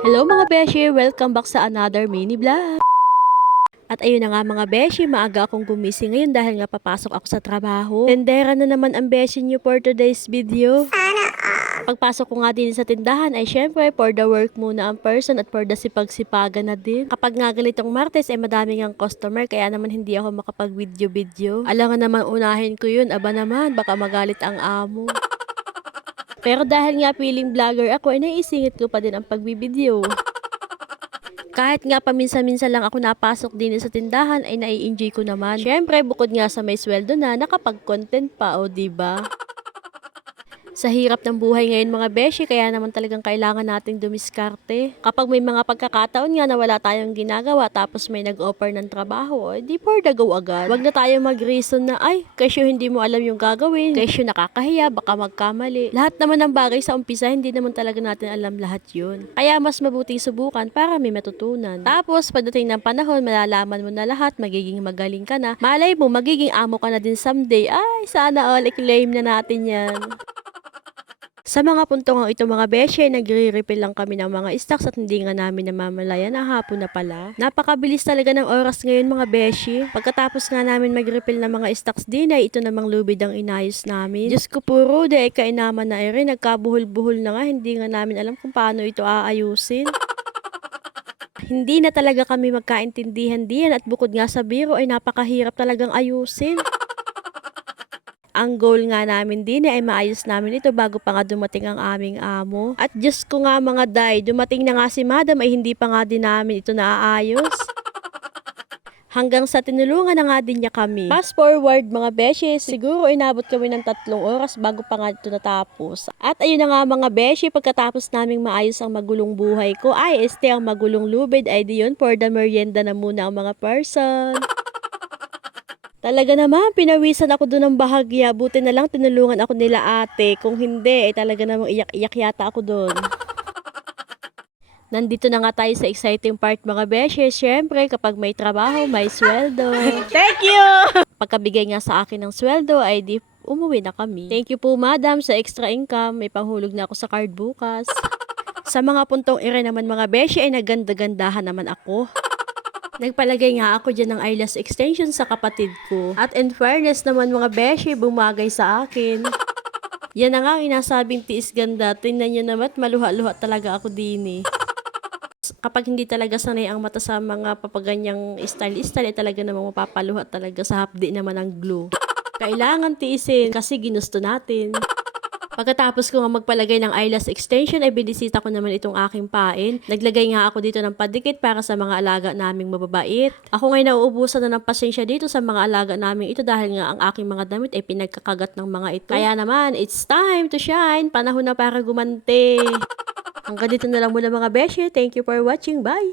Hello mga beshi! Welcome back sa another mini vlog. At ayun na nga mga beshi, maaga akong gumising ngayon dahil nga papasok ako sa trabaho. Tendera na naman ang beshi niyo for today's video. Pagpasok ko nga din sa tindahan ay syempre for the work muna ang person at for the sipag-sipagan na din. Kapag nga ganitong Martes ay madami ngang customer kaya naman hindi ako makapag-video-video. Alangan naman unahin ko yun, aba naman baka magalit ang amo. Pero dahil nga feeling vlogger ako, ay naisingit ko pa din ang pagbibideo. Kahit nga paminsan-minsan lang ako napasok din sa tindahan, ay nai-enjoy ko naman. Syempre, bukod nga sa may sweldo na, nakapag-content pa, o diba? Sa hirap ng buhay ngayon mga beshi, kaya naman talagang kailangan nating dumiskarte. Kapag may mga pagkakataon nga na wala tayong ginagawa tapos may nag-offer ng trabaho, di for the go agad. Wag na tayo mag-reason na, ay, kesyo hindi mo alam yung gagawin, kesyo nakakahiya, baka magkamali. Lahat naman ng bagay sa umpisa, hindi naman talaga natin alam lahat yun. Kaya mas mabuting subukan para may matutunan. Tapos, pagdating ng panahon, malalaman mo na lahat, magiging magaling ka na. Malay mo, magiging amo ka na din someday. Ay, sana all, i-claim na natin yan. Sa mga puntong ito mga beshe, nagre-refill lang kami ng mga stocks at hindi nga namin namamalayan na hapon na pala. Napakabilis talaga ng oras ngayon mga beshe. Pagkatapos nga namin mag-refill ng mga stocks din ay ito namang lubid ang inayos namin. Diyos ko puro, dahil kainaman na rin, nagkabuhol-buhol na nga, hindi nga namin alam kung paano ito aayusin. Hindi na talaga kami magkaintindihan diyan at bukod nga sa biro ay napakahirap talagang ayusin. Ang goal nga namin din ay maayos namin ito bago pa nga dumating ang aming amo. At Diyos ko nga mga day, dumating na nga si madam ay hindi pa nga din namin ito naaayos. Hanggang sa tinulungan na nga din niya kami. Fast forward mga beshi, siguro inabot kami ng 3 oras bago pa nga ito natapos. At ayun na nga mga beshi, pagkatapos naming maayos ang magulong buhay ko, ay ang magulong lubid ay diyon for the merienda na muna ang mga person. Talaga naman, pinawisan ako doon ng bahagya. Buti na lang tinulungan ako nila ate. Kung hindi, talaga namang iyak-iyak yata ako doon. Nandito na nga tayo sa exciting part mga beshi. Siyempre, kapag may trabaho, may sweldo. Thank you! Pagkabigay nga sa akin ng sweldo, ay di umuwi na kami. Thank you po madam sa extra income. May panghulog na ako sa card bukas. Sa mga puntong ire naman mga beshi, ay naganda-gandahan naman ako. Nagpalagay nga ako dyan ng eyelash extension sa kapatid ko. At in fairness naman mga beshi, bumagay sa akin. Yan na nga ang inasabing tiis ganda. Tingnan nyo naman, maluha-luha talaga ako din eh. Kapag hindi talaga sanay ang mata sa mga papaganyang style-style, talaga namang mapapaluha talaga sa hapdi naman ng glue. Kailangan tiisin kasi ginusto natin. Pagkatapos ko nga magpalagay ng eyelash extension ay binisita ko naman itong aking pain. Naglagay nga ako dito ng padikit para sa mga alaga naming mababait. Ako ngayon nauubusan na ng pasensya dito sa mga alaga naming ito dahil nga ang aking mga damit ay pinagkakagat ng mga ito. Kaya naman, it's time to shine. Panahon na para gumante. Hanggang dito na lang muna mga beshi. Thank you for watching. Bye!